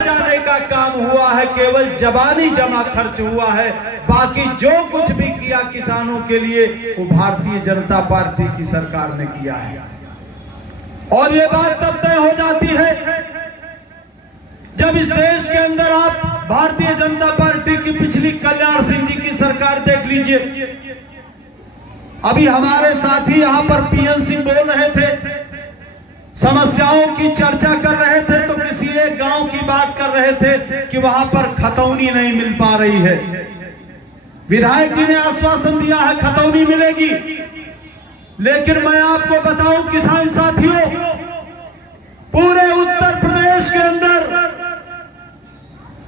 जाने का काम हुआ है, केवल जबानी जमा खर्च हुआ है। बाकी जो कुछ भी किया किसानों के लिए वो भारतीय जनता पार्टी की सरकार ने किया है। और ये बात तब तय हो जाती है जब इस देश के अंदर आप भारतीय जनता पार्टी की पिछली कल्याण सिंह जी की सरकार देख लीजिए। अभी हमारे साथी यहां पर पीएन सिंह बोल रहे थे, समस्याओं की चर्चा कर रहे थे, तो किसी एक गांव की बात कर रहे थे कि वहां पर खतौनी नहीं मिल पा रही है। विधायक जी ने आश्वासन दिया है खतौनी मिलेगी, लेकिन मैं आपको बताऊं किसान साथियों, पूरे उत्तर प्रदेश के अंदर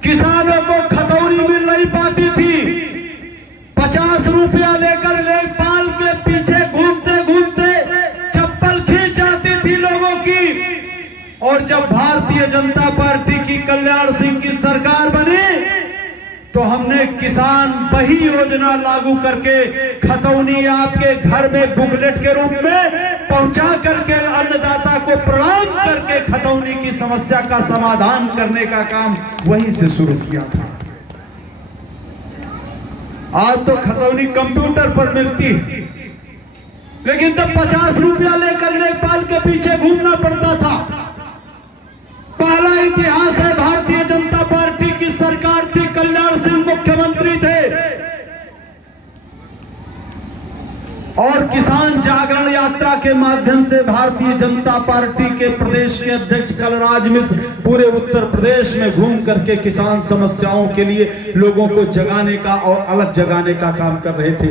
किसानों को खतौनी मिल नहीं पाती थी। 50 रुपया लेकर लेखपाल के पीछे घूमते घूमते चप्पल खींच जाती थी लोगों की। और जब भारतीय जनता पार्टी की कल्याण सिंह की सरकार बनी तो हमने किसान वही योजना लागू करके खतौनी आपके घर में बुकलेट के रूप में पहुंचा करके अन्नदाता को प्रणाम करके खतौनी की समस्या का समाधान करने का काम वहीं से शुरू किया था। आज तो खतौनी कंप्यूटर पर मिलती है, लेकिन तब 50 रुपया लेकर लेखपाल के पीछे घूमना पड़ता था। पहला इतिहास है, भारतीय जनता पार्टी की सरकार थी, कल्याण सिंह मुख्यमंत्री थे और किसान जागरण यात्रा के माध्यम से भारतीय जनता पार्टी के प्रदेश के अध्यक्ष कलराज मिश्र पूरे उत्तर प्रदेश में घूम करके किसान समस्याओं के लिए लोगों को जगाने का और अलग जगाने का काम कर रहे थे।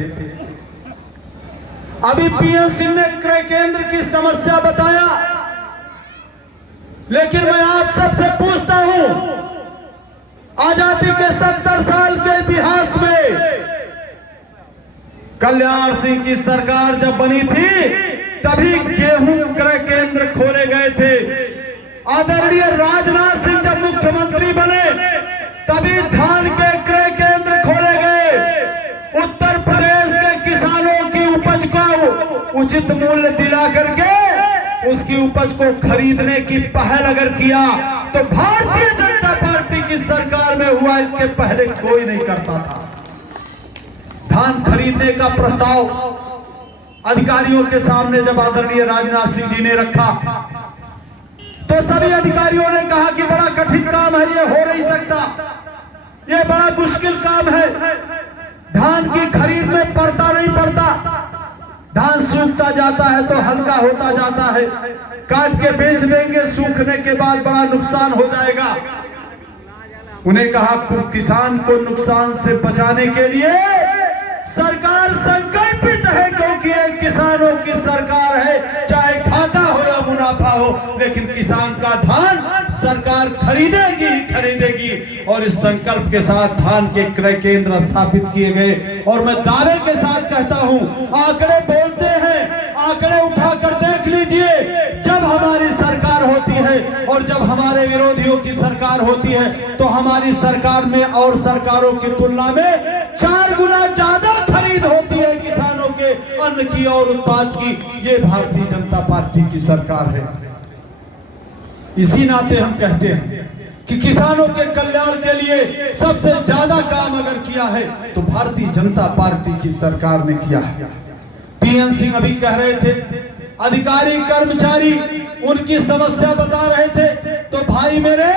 अभी पीएन सिंह ने क्रय केंद्र की समस्या बताया, लेकिन मैं आप सबसे पूछता हूं, आजादी के 70 साल के इतिहास में कल्याण सिंह की सरकार जब बनी थी तभी गेहूं क्रय केंद्र खोले गए थे। आदरणीय राजनाथ सिंह जब मुख्यमंत्री बने तभी धान के क्रय केंद्र खोले गए। उत्तर प्रदेश के किसानों की उपज को उचित मूल्य दिला करके उसकी उपज को खरीदने की पहल अगर किया तो भारतीय जनता पार्टी की सरकार में हुआ, इसके पहले कोई नहीं करता था। धान खरीदने का प्रस्ताव अधिकारियों के सामने जब आदरणीय राजनाथ सिंह जी ने रखा तो सभी अधिकारियों ने कहा कि बड़ा कठिन काम है, ये हो नहीं सकता, ये बड़ा मुश्किल काम है, धान की खरीद में पड़ता नहीं पड़ता, धान सूखता जाता है तो हल्का होता जाता है, काट के बेच देंगे, सूखने के बाद बड़ा नुकसान हो जाएगा। उन्हें कहा किसान को नुकसान से बचाने के लिए सरकार संकल्पित है, क्योंकि ये किसानों की सरकार है, चाहे घाटा हो या मुनाफा हो, लेकिन किसान का धान सरकार खरीदेगी ही खरीदेगी। और इस संकल्प के साथ धान के क्रय केंद्र स्थापित किए गए। और मैं दावे के साथ कहता हूं, आंकड़े बोलते हैं, आंकड़े उठाकर देख लीजिए, जब हमारी सरकार होती है और जब हमारे विरोधियों की सरकार होती है तो हमारी सरकार में और सरकारों की तुलना में 4 गुना ज्यादा खरीद होती है किसानों के अन्न की और उत्पाद की। ये भारतीय जनता पार्टी की सरकार है। इसी नाते हम कहते हैं कि किसानों के कल्याण के लिए सबसे ज्यादा काम अगर किया है तो भारतीय जनता पार्टी की सरकार ने किया है। पीएन सिंह अभी कह रहे थे, अधिकारी कर्मचारी उनकी समस्या बता रहे थे, तो भाई मेरे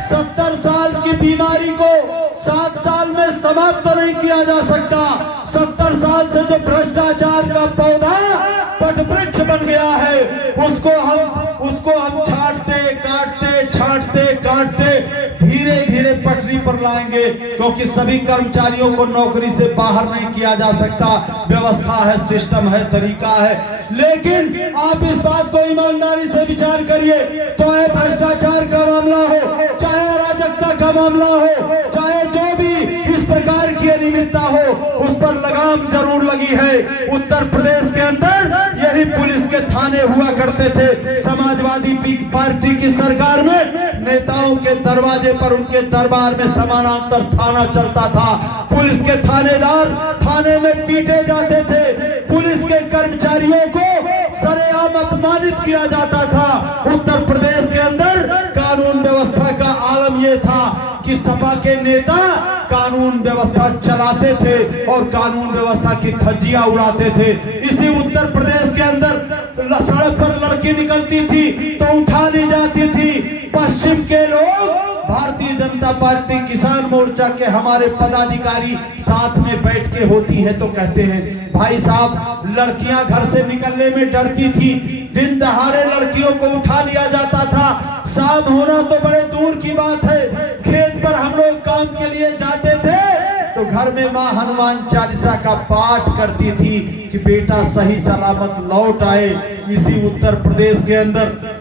70 साल की बीमारी को 7 साल में समाप्त तो नहीं किया जा सकता। 70 साल से जो भ्रष्टाचार का पौधा वटवृक्ष बन गया है उसको हम छांटते काटते धीरे धीरे पटरी पर लाएंगे, क्योंकि सभी कर्मचारियों को नौकरी से बाहर नहीं किया जा सकता। व्यवस्था है, सिस्टम है, तरीका है, लेकिन आप इस बात को ईमानदारी से विचार करिए, चाहे भ्रष्टाचार का मामला हो, चाहे अराजकता का मामला हो, चाहे जो भी इस प्रकार की अनियमितता हो, उस पर लगाम जरूर लगी है। उत्तर प्रदेश के अंदर यही पुलिस के थाने हुआ करते थे। समाजवादी पार्टी की सरकार में नेताओं के दरवाजे पर, उनके दरबार में समानांतर थाना चलता था। पुलिस के थानेदार थाने में पीटे जाते थे, पुलिस के कर्मचारियों को सरेआम अपमानित किया जाता था। उत्तर प्रदेश के अंदर कानून व्यवस्था का आलम यह था कि सपा के नेता कानून व्यवस्था चलाते थे और कानून व्यवस्था की धज्जियां उड़ाते थे। इसी उत्तर प्रदेश के अंदर सड़क पर लड़की निकलती थी तो उठा ली जाती थी। पश्चिम के लोग, भारतीय जनता पार्टी किसान मोर्चा के हमारे पदाधिकारी साथ में बैठ के होती है तो कहते हैं भाई साहब लड़कियां घर से निकलने में डरती थी, दिन दहाड़े लड़कियों को उठा लिया जाता था। शाम होना तो बड़े दूर की बात है, खेत पर हम लोग काम के लिए जाते थे तो घर में मां हनुमान चालीसा का पाठ करती थी कि बेटा सही सलामत लौट आए। इसी उत्तर प्रदेश के अंदर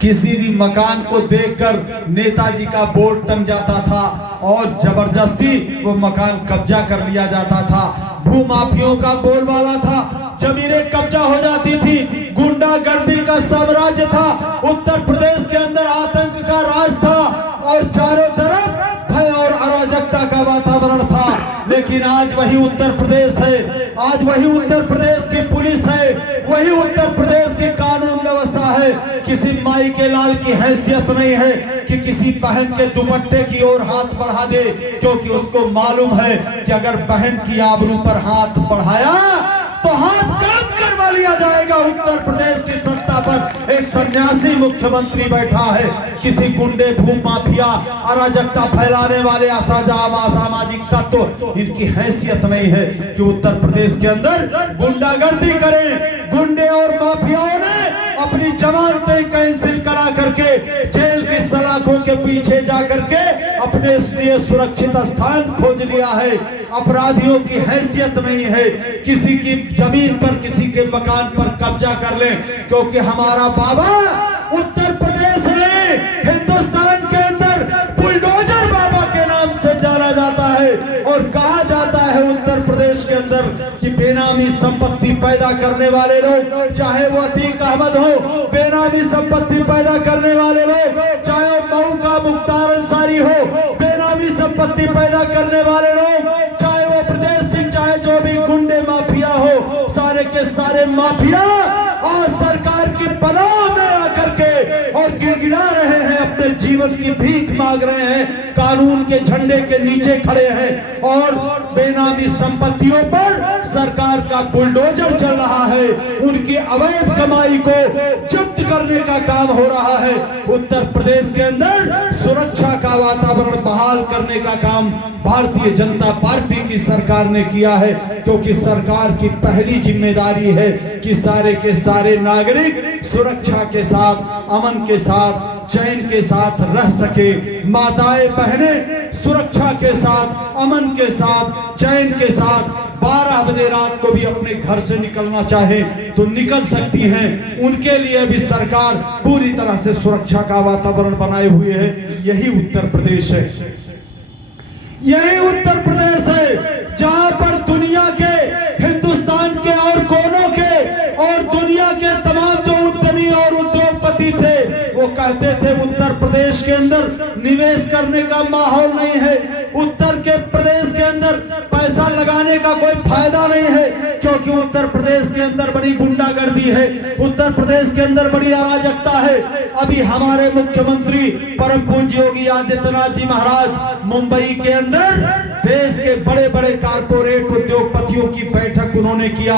किसी भी मकान को देखकर नेताजी का बोर्ड टंग जाता था और जबरदस्ती वो मकान कब्जा कर लिया जाता था। भूमाफियों का बोलबाला था, जमीनें कब्जा हो जाती थी, गुंडागर्दी का साम्राज्य था। उत्तर प्रदेश के अंदर आतंक का राज था और चारों तरफ भय और अराजकता का वातावरण था। लेकिन आज वही उत्तर प्रदेश है, आज वही उत्तर प्रदेश की पुलिस है, वही उत्तर प्रदेश की कानून व्यवस्था है। किसी माई के लाल की हैसियत नहीं है कि किसी बहन के दुपट्टे की ओर हाथ बढ़ा दे, क्योंकि उसको मालूम है कि अगर बहन की आबरू पर हाथ बढ़ाया तो हाथ काम करवा लिया जाएगा। उत्तर प्रदेश की सत्ता पर एक सन्यासी मुख्यमंत्री बैठा है, किसी गुंडे भूमाफिया अराजकता फैलाने वाले असामाजिक तत्व, इनकी हैसियत नहीं है कि उत्तर प्रदेश के अंदर गुंडागर्दी करें। गुंडे और माफियाओं ने अपनी जमानतें कैंसिल करा करके जेल की सलाखों के पीछे जा करके अपने लिए सुरक्षित स्थान खोज लिया है। अपराधियों की हैसियत नहीं है किसी की जमीन पर, किसी के मकान पर कब्जा कर ले, क्योंकि हमारा बाबा उत्तर प्रदेश में हिंदुस्तान के अंदर बुलडोजर बाबा के नाम से जाना जाता है। और कहा जाता है उत्तर प्रदेश के अंदर कि बेनामी संपत्ति पैदा करने वाले लोग, चाहे वो अतीक अहमद हो, बेनामी संपत्ति पैदा करने वाले लोग, चाहे वो मऊ का मुख्तार अंसारी हो, बेनामी संपत्ति पैदा करने वाले लोग, चाहे वो ब्रजेश सिंह, चाहे जो भी गुंडे माफिया हो, सारे के सारे माफिया आज सरकार की पनाह में आकर के और गिड़गिड़ा रहे हैं, अपने जीवन की भीख मांग रहे हैं, कानून के झंडे के नीचे खड़े हैं और बेनामी संपत्तियों पर सरकार का बुलडोजर चल रहा है। उनकी अवैध कमाई को जब्त करने का काम हो रहा है। उत्तर प्रदेश के अंदर सुरक्षा का वातावरण बहाल करने का काम भारतीय जनता पार्टी की सरकार ने किया है, क्योंकि सरकार की पहली जिम्मेदारी है कि सारे के सारे नागरिक सुरक्षा के साथ, अमन के साथ, चैन के साथ रह सके। माताएं बहनें सुरक्षा के साथ, अमन के साथ, चैन के साथ 12 बजे रात को भी अपने घर से निकलना चाहे तो निकल सकती हैं। उनके लिए भी सरकार पूरी तरह से सुरक्षा का वातावरण बनाए हुए है। यही उत्तर प्रदेश है, यही उत्तर प्रदेश है जहां पर दुनिया के, हिंदुस्तान के और कोनों के और दुनिया के तमाम जो उद्यमी और उद्योगपति थे वो कहते थे उत्तर प्रदेश के अंदर निवेश करने का माहौल नहीं है, उत्तर के प्रदेश के अंदर पैसा लगाने का कोई फायदा नहीं है, क्योंकि उत्तर प्रदेश के अंदर बड़ी गुंडागर्दी है, उत्तर प्रदेश के अंदर बड़ी अराजकता है। अभी हमारे मुख्यमंत्री परम पूज्य योगी आदित्यनाथ जी महाराज मुंबई के अंदर देश के बड़े बड़े कारपोरेट उद्योगपतियों की बैठक उन्होंने किया,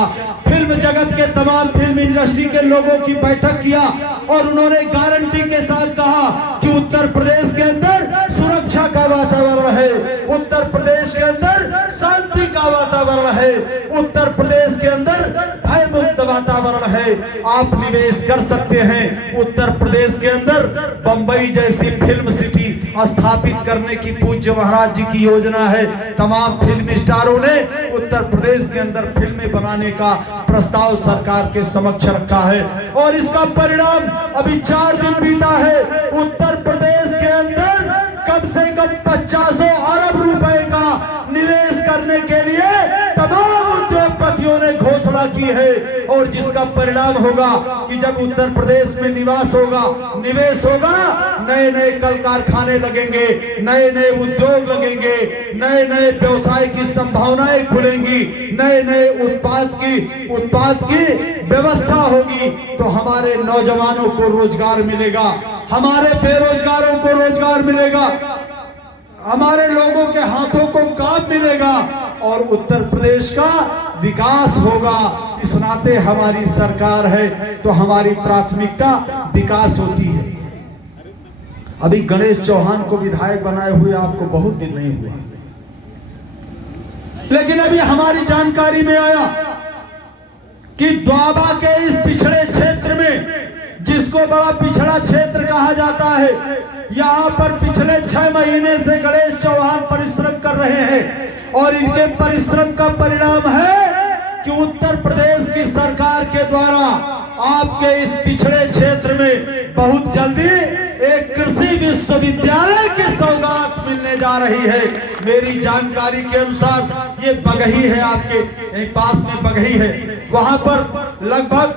फिल्म जगत के तमाम फिल्म इंडस्ट्री के लोगों की बैठक किया और उन्होंने गारंटी के साथ कहा कि उत्तर प्रदेश के अंदर सुरक्षा का वातावरण है, उत्तर प्रदेश के अंदर शांति का वातावरण है, उत्तर प्रदेश के अंदर भय मुक्त वातावरण है, आप निवेश कर सकते हैं। उत्तर प्रदेश के अंदर बंबई जैसी फिल्म सिटी स्थापित करने की पूज्य महाराज जी की योजना है। तमाम फिल्म स्टारों ने उत्तर प्रदेश के अंदर फिल्में बनाने का प्रस्ताव सरकार के समक्ष रखा है और इसका परिणाम अभी 4 दिन बीता है। उत्तर प्रदेश के अंदर कम से कम 50 अरब रुपए का निवेश करने के लिए तमाम उद्योगपतियों ने घोषणा की है और जिसका परिणाम होगा कि जब उत्तर प्रदेश में निवास होगा, निवेश होगा, नए नए कल कारखाने लगेंगे, नए नए उद्योग लगेंगे, नए नए व्यवसाय की संभावनाएं खुलेंगी, नए नए उत्पाद की व्यवस्था होगी, तो हमारे नौजवानों को रोजगार मिलेगा, हमारे बेरोजगारों को रोजगार मिलेगा, हमारे लोगों के हाथों को काम मिलेगा और उत्तर प्रदेश का विकास होगा। इस नाते हमारी सरकार है तो हमारी प्राथमिकता विकास होती है। अभी गणेश चौहान को विधायक बनाए हुए आपको बहुत दिन नहीं हुआ, लेकिन अभी हमारी जानकारी में आया कि द्वाबा के इस पिछड़े क्षेत्र में, जिसको बड़ा पिछड़ा क्षेत्र कहा जाता है, यहाँ पर पिछले 6 महीने से गणेश चौहान परिश्रम कर रहे हैं और इनके परिश्रम का परिणाम है कि उत्तर प्रदेश की सरकार के द्वारा आपके इस पिछड़े क्षेत्र में बहुत जल्दी एक कृषि विश्वविद्यालय की सौगात मिलने जा रही है। मेरी जानकारी के अनुसार ये बगही है, आपके यहीं पास में बगही है, वहां पर लगभग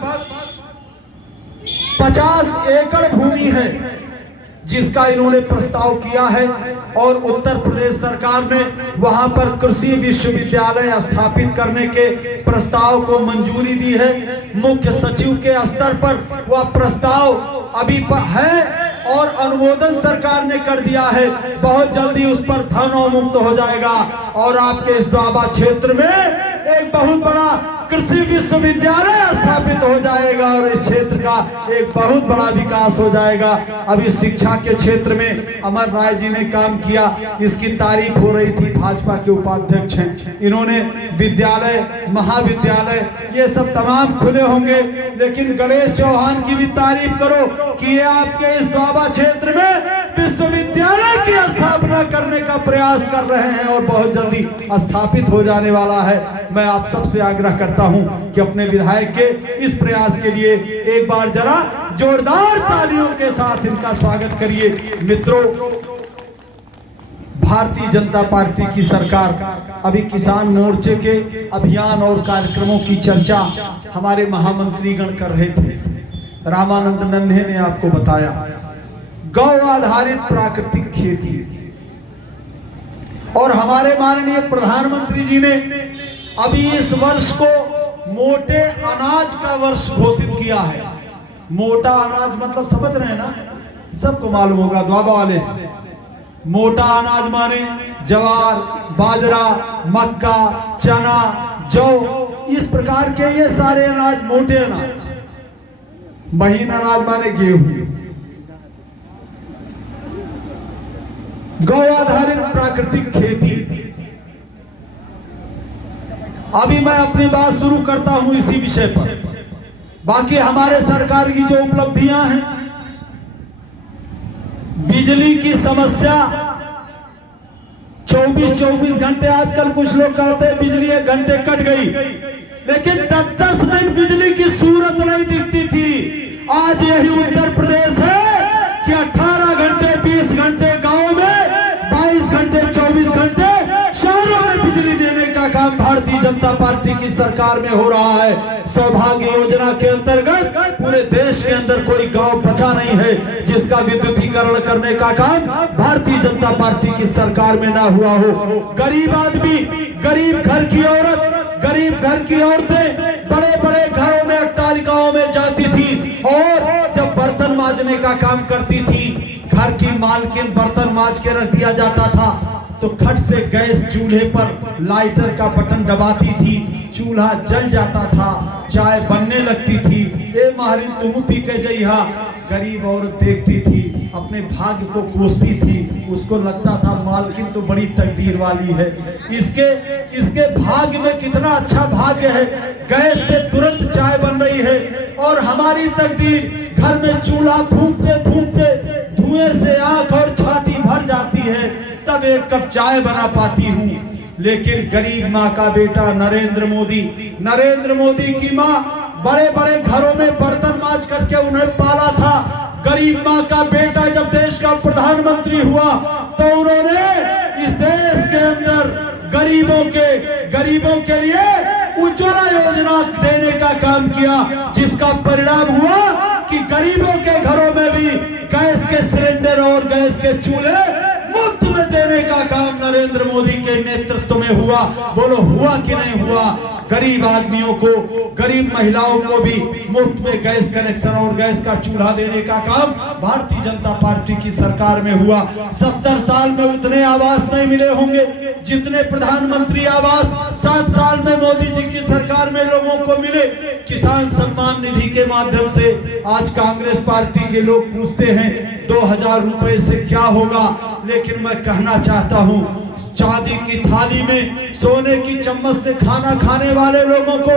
50 एकड़ भूमि है जिसका इन्होंने प्रस्ताव किया है और उत्तर प्रदेश सरकार ने वहां पर कृषि विश्वविद्यालय स्थापित करने के प्रस्ताव को मंजूरी दी है। मुख्य सचिव के स्तर पर वह प्रस्ताव अभी है और अनुमोदन सरकार ने कर दिया है। बहुत जल्दी उस पर धनोन्मुक्त हो जाएगा और आपके इस द्वाबा क्षेत्र में एक बहुत बड़ा कृषि विश्वविद्यालय स्थापित हो जाएगा और इस क्षेत्र का एक बहुत बड़ा विकास हो जाएगा। अभी शिक्षा के क्षेत्र में अमर राय जी ने काम किया, इसकी तारीफ हो रही थी, भाजपा के उपाध्यक्ष हैं, इन्होंने विद्यालय, महाविद्यालय ये सब तमाम खुले होंगे, लेकिन गणेश चौहान की भी तारीफ करो कि ये आपके इस द्वाबा क्षेत्र में विश्वविद्यालय की स्थापना करने का प्रयास कर रहे हैं और बहुत जल्दी स्थापित हो जाने वाला है। मैं आप सबसे आग्रह करता हूं कि अपने विधायक के इस प्रयास के लिए एक बार जरा जोरदार तालियों के साथ इनका स्वागत करिए। मित्रों, भारतीय जनता पार्टी की सरकार अभी किसान मोर्चे के अभियान और कार्यक्रमों की चर्चा हमारे महामंत्री गण कर रहे थे। रामानंद नन्हे ने आपको बताया गौ आधारित प्राकृतिक खेती, और हमारे माननीय प्रधानमंत्री जी ने अभी इस वर्ष को मोटे अनाज का वर्ष घोषित किया है। मोटा अनाज मतलब समझ रहे हैं ना, सबको मालूम होगा, द्वाबा वाले। मोटा अनाज माने ज्वार, बाजरा, मक्का, चना, जौ, इस प्रकार के ये सारे अनाज मोटे अनाज। महीन अनाज माने गेहूं। गौ आधारित प्राकृतिक खेती। अभी मैं अपनी बात शुरू करता हूं इसी विषय पर। बाकी हमारे सरकार की जो उपलब्धियां हैं, बिजली की समस्या 24 घंटे, आजकल कुछ लोग कहते हैं बिजली 1 घंटे कट गई, लेकिन 10 दिन बिजली की सूरत नहीं दिखती थी। आज यही उत्तर प्रदेश है कि 18 घंटे 20 घंटे गांव में, 22 घंटे 24 घंटे शहरों में बिजली देने का काम भारतीय जनता पार्टी की सरकार में हो रहा है। सौभाग्य योजना के अंतर्गत पूरे देश के अंदर कोई गांव बचा नहीं है जिसका विद्युतीकरण करने का काम भारतीय जनता पार्टी की सरकार में ना हुआ हो। गरीब आदमी, गरीब घर की औरत, गरीब घर की औरतें बड़े बड़े घरों में, अट्टालिकाओं में जाती थी और जब बर्तन मांजने का काम करती थी, घर की मालकिन बर्तन मांज के रख दिया जाता था, तो खट से गैस चूल्हे पर लाइटर का बटन दबाती थी, चूल्हा जल जाता था, चाय बनने लगती थी। ए माहरीन तू पी के जइहा। गरीब औरत देखती थी, अपने भाग्य को कोसती थी, उसको लगता था मालकिन तो बड़ी तकदीर वाली है, इसके भाग्य में कितना अच्छा भाग्य है, गैस पे तुरंत चाय बन रही है। और हमारी तकदीर घर में चूल्हा फूंकते फूंकते धुएं से आंख और छाती भर जाती है, तब एक कप चाय बना पाती हूँ। लेकिन गरीब माँ का बेटा नरेंद्र मोदी की माँ बड़े बड़े घरों में बर्तन मांज करके उन्हें पाला था। गरीब माँ का बेटा जब देश का प्रधानमंत्री हुआ तो उन्होंने इस देश के अंदर गरीबों के लिए उज्ज्वला योजना देने का काम किया, जिसका परिणाम हुआ कि गरीबों के घरों में भी गैस के सिलेंडर और गैस के चूल्हे मुफ्त में देने का काम नरेंद्र मोदी के नेतृत्व में हुआ। बोलो हुआ कि नहीं हुआ? गरीब आदमियों को, गरीब महिलाओं को भी मुफ्त में गैस कनेक्शन और गैस का चूल्हा देने का काम भारतीय जनता पार्टी की सरकार में हुआ। 70 साल में उतने आवास नहीं मिले होंगे जितने प्रधानमंत्री आवास 7 साल में मोदी जी की सरकार में लोगों को मिले। किसान सम्मान निधि के माध्यम से आज कांग्रेस पार्टी के लोग पूछते हैं 2000 रुपए से क्या होगा, लेकिन मैं कहना चाहता हूं चांदी की थाली में सोने की चम्मच से खाना खाने वाले लोगों को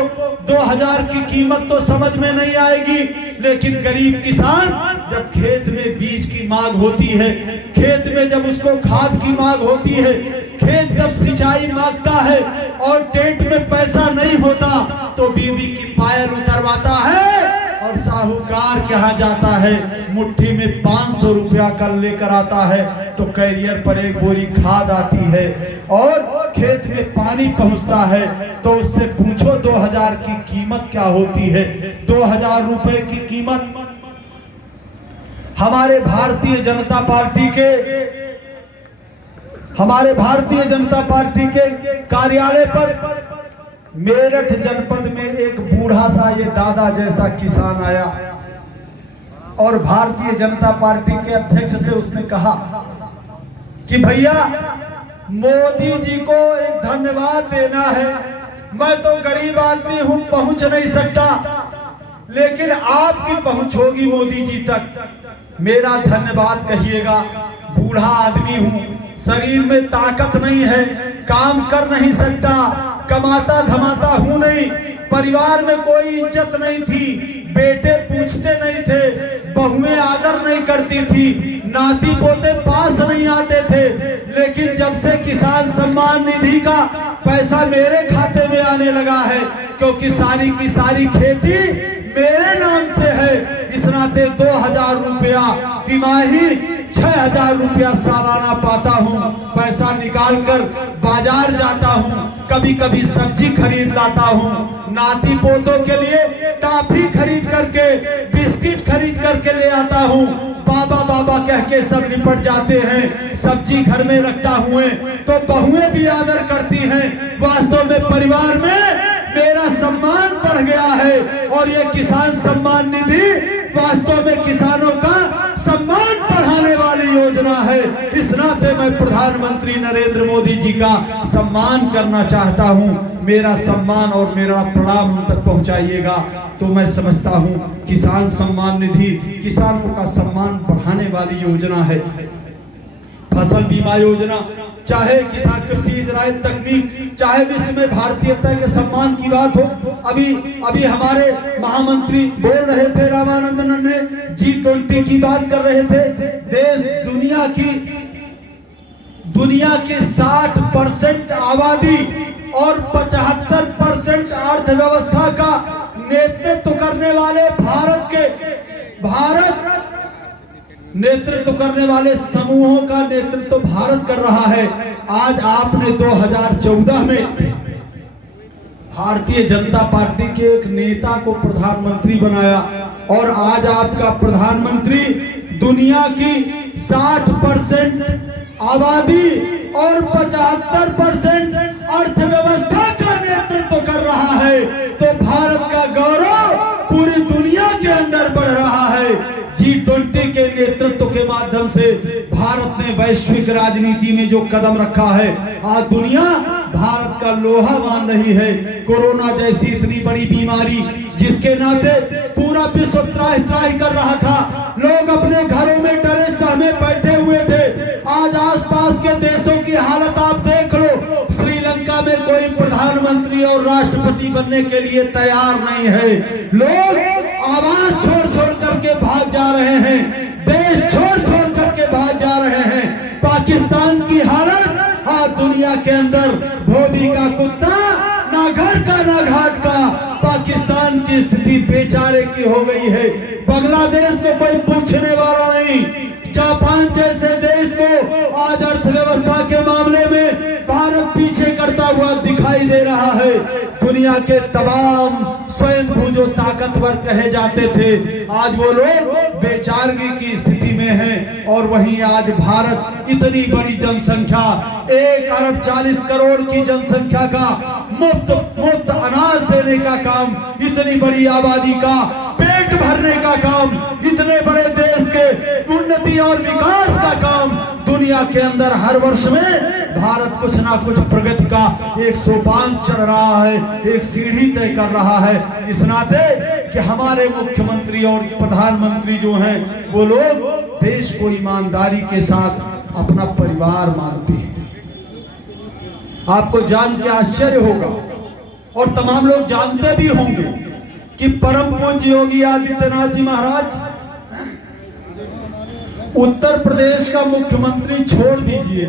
2000 की कीमत तो समझ में नहीं आएगी, लेकिन गरीब किसान जब खेत में बीज की मांग होती है, खेत में जब उसको खाद की मांग होती है, खेत जब सिंचाई मांगता है और टेंट में पैसा नहीं होता तो बीवी की पायल उतरवाता है और साहूकार कहाँ जाता है, मुट्ठी में 500 रुपया कर लेकर आता है तो कैरियर पर एक बोरी खाद आती है और खेत में पानी पहुंचता है तो उससे पूछो 2000 की कीमत क्या होती है। 2000 रुपए की कीमत हमारे भारतीय जनता पार्टी के कार्यालय पर मेरठ जनपद में एक बूढ़ा सा ये दादा जैसा किसान आया और भारतीय जनता पार्टी के अध्यक्ष से उसने कहा कि भैया मोदी जी को एक धन्यवाद देना है, मैं तो गरीब आदमी हूं, पहुंच नहीं सकता, लेकिन आपकी पहुंच होगी मोदी जी तक, मेरा धन्यवाद कहिएगा। बूढ़ा आदमी हूं, शरीर में ताकत नहीं है, काम कर नहीं सकता, कमाता धमाता हूं नहीं, परिवार में कोई इज्जत नहीं थी, बेटे पूछते नहीं थे, बहुएं आदर नहीं करती थी, नाती पोते पास नहीं आते थे, लेकिन जब से किसान सम्मान निधि का पैसा मेरे खाते में आने लगा है, क्योंकि सारी की सारी खेती मेरे नाम से है, इस नाते 2000 रुपया तिमाही 6000 रुपया सालाना पाता हूँ। पैसा निकाल कर बाजार जाता हूँ, कभी कभी सब्जी खरीद लाता हूँ, नाती पोतों के लिए टॉफी खरीद करके, बिस्किट खरीद करके ले आता हूँ, बाबा बाबा कह के सब निपट जाते हैं। सब्जी घर में रखता हुए तो बहुएं भी आदर करती हैं। वास्तव में परिवार में मेरा सम्मान बढ़ गया है और ये किसान सम्मान निधि वास्तव में किसानों का सम्मान बढ़ाने वाली योजना है। इस नाते मैं प्रधानमंत्री नरेंद्र मोदी जी का सम्मान करना चाहता हूं। मेरा सम्मान और मेरा प्रणाम उन तक पहुंचाइएगा। तो मैं समझता हूं किसान सम्मान निधि किसानों का सम्मान बढ़ाने वाली योजना है। फसल बीमा योजना, चाहे किसान कृषि इजराइल तकनीक, चाहे विश्व में भारतीयता के सम्मान की बात हो। अभी हमारे महामंत्री बोल रहे थे, रामानंदन ने G20 की बात कर रहे थे। देश दुनिया की 60% आबादी और 75% अर्थव्यवस्था का नेतृत्व करने वाले नेतृत्व करने वाले समूहों का नेतृत्व भारत कर रहा है। आज आपने 2014 में भारतीय जनता पार्टी के एक नेता को प्रधानमंत्री बनाया और आज आपका प्रधानमंत्री दुनिया की 60% आबादी और 75% अर्थव्यवस्था का नेतृत्व कर रहा है। तो भारत का गौरव पूरी दुनिया के अंदर बढ़ रहा है। G20 के नेतृत्व के माध्यम से भारत ने वैश्विक राजनीति में जो कदम रखा है, आज दुनिया भारत का लोहा मान रही है। कोरोना जैसी इतनी बड़ी बीमारी जिसके नाते पूरा विश्व त्राहि कर रहा था, लोग अपने घरों में डरे सहमे बैठे हुए थे। आज आसपास के देशों की हालत आप देख लो, श्रीलंका में कोई प्रधानमंत्री और राष्ट्रपति बनने के लिए तैयार नहीं है। लोग आवाज छोड़ करके भाग जा रहे हैं, देश छोड़ करके भाग जा रहे हैं। पाकिस्तान की हालत आज दुनिया के अंदर धोबी का कुत्ता, ना घर का ना घाट का। पाकिस्तान की स्थिति बेचारे की हो गई है। बांग्लादेश को कोई पूछने वाला नहीं। जापान जैसे देश को आज अर्थव्यवस्था के मामले में भारत पीछे करता हुआ दिखाई दे रहा है। दुनिया दुनिया के तमाम स्वयंभू जो ताकतवर कहे जाते थे, आज वो लोग बेचारगी की स्थिति में हैं। और वहीं आज भारत इतनी बड़ी जनसंख्या, 1 अरब 40 करोड़ की जनसंख्या का मुफ्त अनाज देने का काम, इतनी बड़ी आबादी का पेट भरने का काम, इतने बड़े देश के उन्नति और विकास का काम, दुनिया के अंदर हर वर्ष में भारत कुछ ना कुछ प्रगति का एक सोपान चढ़ रहा है, एक सीढ़ी तय कर रहा है। इस नाते कि हमारे मुख्यमंत्री और प्रधानमंत्री जो हैं वो लोग देश को ईमानदारी के साथ अपना परिवार मानते हैं। आपको जान के आश्चर्य होगा और तमाम लोग जानते भी होंगे कि परम पूज्य योगी आदित्यनाथ जी महाराज उत्तर प्रदेश का मुख्यमंत्री छोड़ दीजिए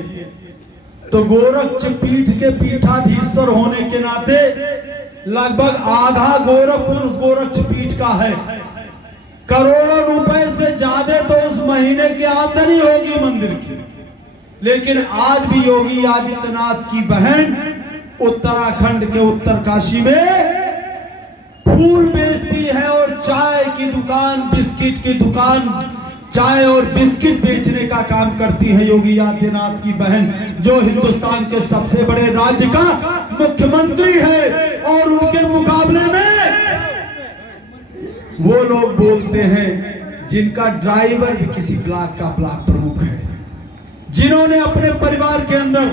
तो गोरक्ष पीठ के पीठाधीश्वर होने के नाते लगभग आधा गोरखपुर उस गोरक्ष पीठ का है। करोड़ों रुपए से ज्यादा तो उस महीने की आमदनी होगी मंदिर की। लेकिन आज भी योगी आदित्यनाथ की बहन उत्तराखंड के उत्तरकाशी में फूल बेचती है और चाय की दुकान, बिस्किट की दुकान, चाय और बिस्किट बेचने का काम करती है योगी आदित्यनाथ की बहन, जो हिंदुस्तान के सबसे बड़े राज्य का मुख्यमंत्री है। और उनके मुकाबले में वो लोग बोलते हैं जिनका ड्राइवर भी किसी ब्लॉक का ब्लॉक प्रमुख है, जिन्होंने अपने परिवार के अंदर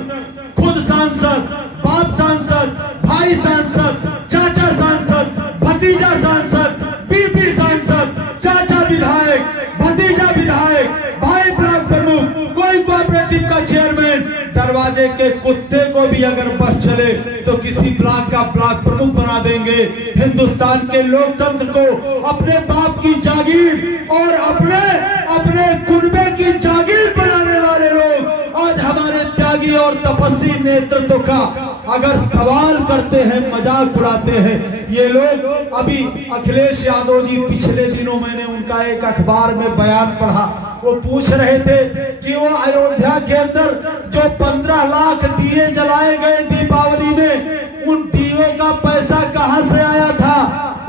खुद सांसद, बाप सांसद, भाई सांसद, चाचा सांसद, भतीजा सांसद, बीबी सांसद, चाचा विधायक, भतीजा विधायक, भाई ब्लॉक प्रमुख, कोई कोऑपरेटिव का चेयरमैन, दरवाजे के कुत्ते को भी अगर बस चले तो किसी ब्लॉक का ब्लॉक प्रमुख बना देंगे। हिंदुस्तान के लोकतंत्र को अपने बाप की जागीर और अपने कुनबे की जागीर बनाने वाले लोग आज हमारे त्यागी और तपस्वी नेतृत्व का अगर सवाल करते हैं, मजाक उड़ाते हैं ये लोग। अभी अखिलेश यादव जी, पिछले दिनों मैंने उनका एक अखबार में बयान पढ़ा, वो पूछ रहे थे कि वो अयोध्या के अंदर जो 15 लाख दिए जलाए गए दीपावली में, उन दियों का पैसा कहां से आया था?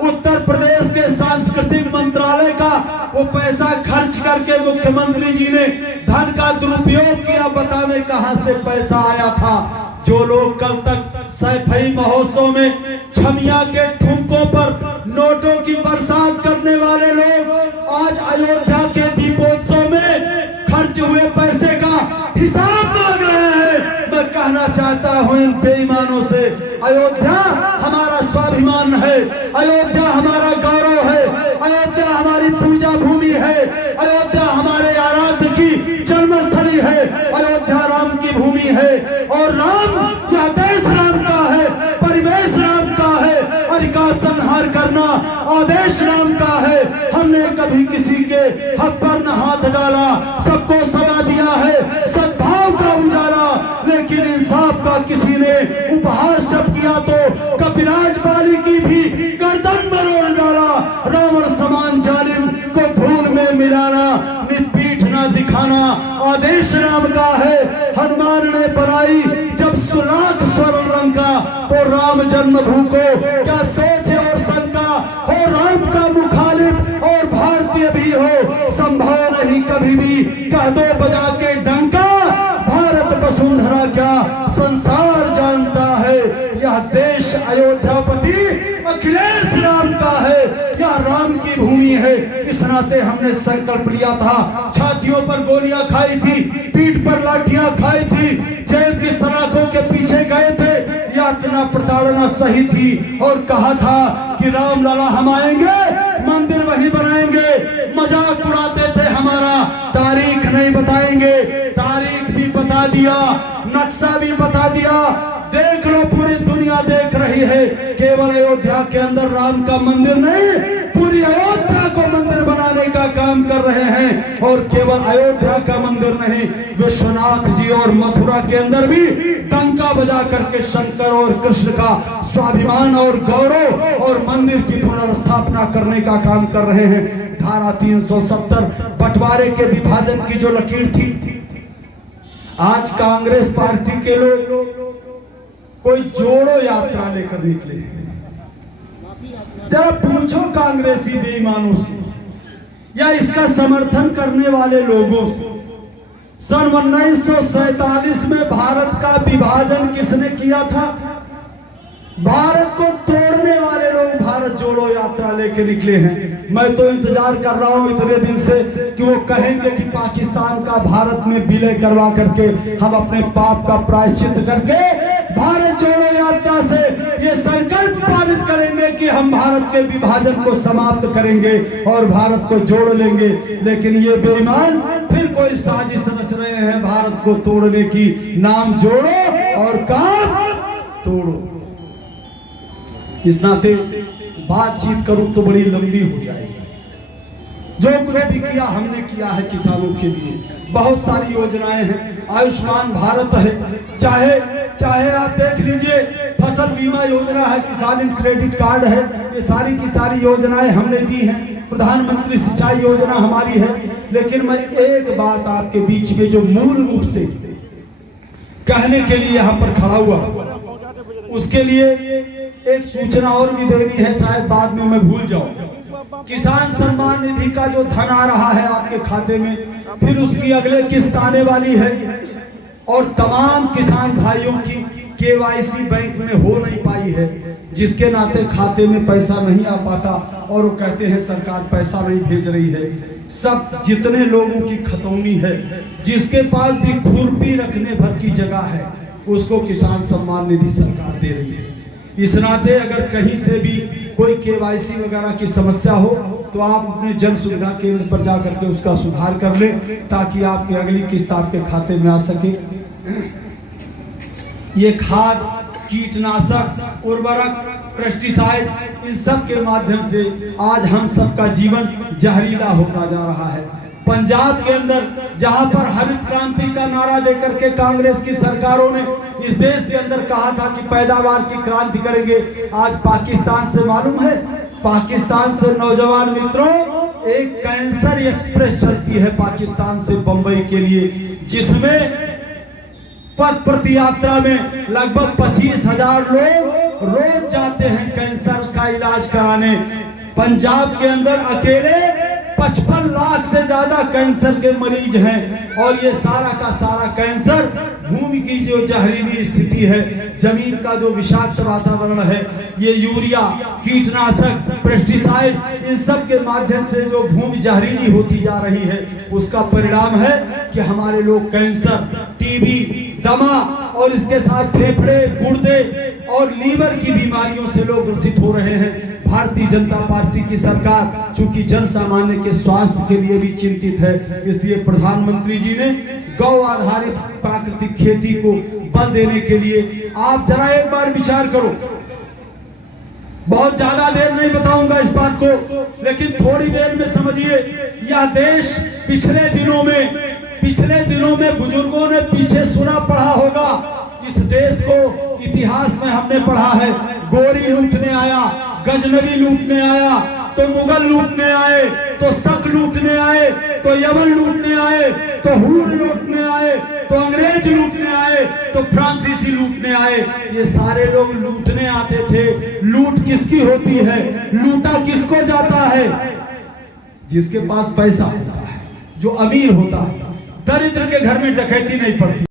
उत्तर प्रदेश के सांस्कृतिक मंत्रालय का वो पैसा खर्च करके मुख्यमंत्री जी ने धन का दुरुपयोग किया, बतावे कहां से पैसा आया था। जो लोग कल तक सैफई महोत्सव में छमिया के ठुमकों पर नोटों की बरसात करने वाले लोग आज अयोध्या के दीपोत्सव में खर्च हुए पैसे का हिसाब मांग रहे हैं। मैं कहना चाहता हूं इन बेईमानों से, अयोध्या हमारा स्वाभिमान है, अयोध्या हमारा गौरव है, अयोध्या हमारी पूजा भूमि है, अयोध्या हमारे आराध्य की जन्मस्थली है, अयोध्या राम की भूमि है। और राम, यह देश राम का है, परिवेश राम का है, और का संहार करना आदेश राम का है। हमने कभी किसी के हक पर न हाथ डाला, सबको समा दिया है सद्भाव का उजाला। लेकिन इंसाफ का किसी ने उपहास जब किया तो कपिराज बाली की भी गर्दन मरोड़ डाला। रावण समान जालिम को धूल में मिलाना, निपीठ न दिखाना आदेश राम का है। हनुमान ने बनाई जब सुलाख स्वर्ण रंग का, तो राम जन्मभूमि को क्या सोच और शंका हो? राम का मुखालिफ और भारतीय भी हो संभव नहीं कभी भी, कह दो बजा के डंका, भारत वसुंधरा क्या संसार जानता है। यह देश अयोध्यापति अखिलेश राम का है, यह राम की भूमि है। इस नाते हमने संकल्प लिया था, छातियों पर गोलियां खाई थी, पीठ पर लाठियां खाई थी, जेल की सलाखों के पीछे गए थे, यातना प्रताड़ना सही थी, और कहा था कि राम लला हम आएंगे, मंदिर वही बनाएंगे। मजाक उड़ाते थे हमारा, तारीख नहीं बताएंगे, तारीख भी बता दिया, नक्शा भी बता दिया। देख लो, पूरी दुनिया देख रही है, केवल अयोध्या के अंदर राम का मंदिर नहीं, पूरी अयोध्या को मंदिर बनाने का काम कर रहे हैं। और केवल अयोध्या का मंदिर नहीं, विश्वनाथ जी और मथुरा के अंदर भी डंका बजा करके शंकर और कृष्ण का स्वाभिमान और गौरव और मंदिर की पुनर्स्थापना करने का काम कर रहे हैं। धारा 370 बंटवारे के विभाजन की जो लकीर थी, आज कांग्रेस पार्टी के लोग कोई जोड़ो यात्रा लेकर निकले हैं। जरा पूछो कांग्रेसी बेईमानों से या इसका समर्थन करने वाले लोगों से, सन 1947 में भारत का विभाजन किसने किया था? भारत को तोड़ने वाले लोग भारत जोड़ो यात्रा लेके निकले हैं। मैं तो इंतजार कर रहा हूं इतने दिन से कि वो कहेंगे कि पाकिस्तान का भारत में विलय करवा करके हम अपने पाप का प्रायश्चित करके भारत जोड़ो यात्रा से ये संकल्प पारित करेंगे कि हम भारत के विभाजन को समाप्त करेंगे और भारत को जोड़ लेंगे। लेकिन ये बेईमान फिर कोई साजिश रच रहे हैं भारत को तोड़ने की। नाम जोड़ो और काम तोड़ो। इस नाते बातचीत करूं तो बड़ी लंबी हो जाएगी। जो कुछ भी किया हमने किया है किसानों के लिए, बहुत सारी योजनाएं हैं। आयुष्मान भारत है, चाहे आप देख लीजिए, फसल बीमा योजना है, किसान क्रेडिट कार्ड है, ये सारी की सारी योजनाएं हमने दी हैं। प्रधानमंत्री सिंचाई योजना हमारी है। लेकिन मैं एक बात आपके बीच में जो मूल रूप से कहने के लिए यहाँ पर खड़ा हुआ, उसके लिए एक सूचना और भी देनी है, शायद बाद में मैं भूल जाऊं। किसान सम्मान निधि का जो धन आ रहा है आपके खाते में, फिर उसकी अगले किस्त आने वाली है और तमाम किसान भाइयों की केवाईसी बैंक में हो नहीं पाई है, जिसके नाते खाते में पैसा नहीं आ पाता और वो कहते हैं सरकार पैसा नहीं भेज रही है। सब जितने लोगों की खतौनी है, जिसके पास भी खुरपी रखने भर की जगह है, उसको किसान सम्मान निधि सरकार दे रही है। इस नाते अगर कहीं से भी कोई केवाईसी वगैरह की समस्या हो तो आप अपने जन सुविधा केंद्र पर जाकर के उसका सुधार कर ले, ताकि आपकी अगली किस्त आपके खाते में आ सके। ये खाद, कीटनाशक, उर्वरक, पेस्टिसाइड, इन सब के माध्यम से आज हम सबका जीवन जहरीला होता जा रहा है। पंजाब के अंदर जहां पर हरित क्रांति का नारा देकर के कांग्रेस की सरकारों ने इस देश के अंदर कहा था कि पैदावार की क्रांति करेंगे, आज पाकिस्तान से मालूम है, पाकिस्तान से नौजवान मित्रों एक कैंसर एक्सप्रेस चलती है पाकिस्तान से बंबई के लिए, जिसमें पथ प्रति यात्रा में लगभग 25,000 लोग रोज जाते हैं कैंसर का इलाज कराने। पंजाब के अंदर अकेले 55 लाख से ज्यादा कैंसर के मरीज हैं और ये सारा का सारा कैंसर भूमि की जो जहरीली स्थिति है, जमीन का जो विषाक्त वातावरण है, ये यूरिया, कीटनाशक, पेस्टिसाइड, इन सब के माध्यम से जो भूमि जहरीली होती जा रही है, उसका परिणाम है कि हमारे लोग कैंसर, टीबी, दमा और इसके साथ फेफड़े, गुर्दे और लीवर की बीमारियों से लोग ग्रसित हो रहे हैं। भारतीय जनता पार्टी की सरकार चूंकि जन सामान्य के स्वास्थ्य के लिए भी चिंतित है, इसलिए प्रधानमंत्री जी ने गौ आधारित प्राकृतिक खेती को बल देने के लिए आप जरा एक बार विचार करो। बहुत ज्यादा देर नहीं बताऊंगा इस बात को, लेकिन थोड़ी देर में समझिए। यह देश पिछले दिनों में बुजुर्गों ने पीछे सुना पढ़ा होगा, इस देश को इतिहास में हमने पढ़ा है, गोरी लूटने आया, गजनबी लूटने आया, तो मुगल लूटने आए, तो शक लूटने आए, तो यमन लूटने आए, तो हूर लूटने आए, तो अंग्रेज लूटने आए, तो फ्रांसीसी लूटने आए। ये सारे लोग लूटने आते थे। लूट किसकी होती है? लूटा किसको जाता है? जिसके पास पैसा होता है, जो अमीर होता है। दरिद्र के घर में डकैती नहीं पड़ती।